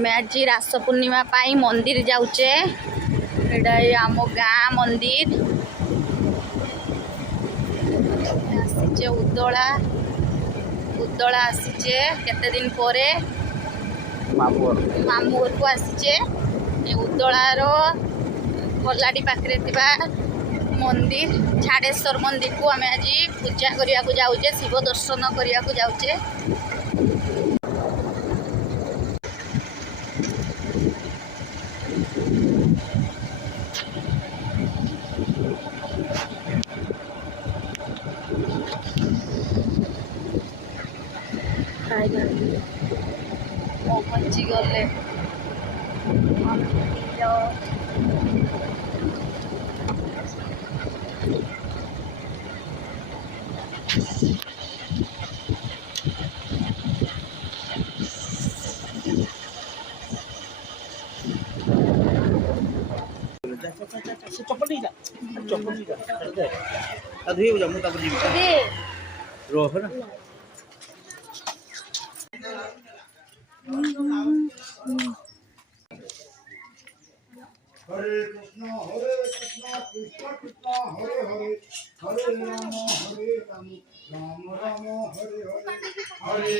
आमे आज रास पूर्णिमा पाई मंदिर जाऊचे। आम गाँ मंदिर आसीचे उदला उदला आसीचे केते दिन परे मामू घर को आसीचे। उदलार भलाडी पाखरे थिबा मंदिर झाड़ेश्वर मंदिर को आमे आज पूजा करिया को जाऊचे, शिव दर्शन करिया को जाऊचे। पहुँची गले चप्पल नहीं जा चप्पल नहीं जा अधे हो जा मुंह तब जी रो है ना हरे कृष्णा कृष्ण कृष्ण हरे हरे हरे राम राम राम हरे हरे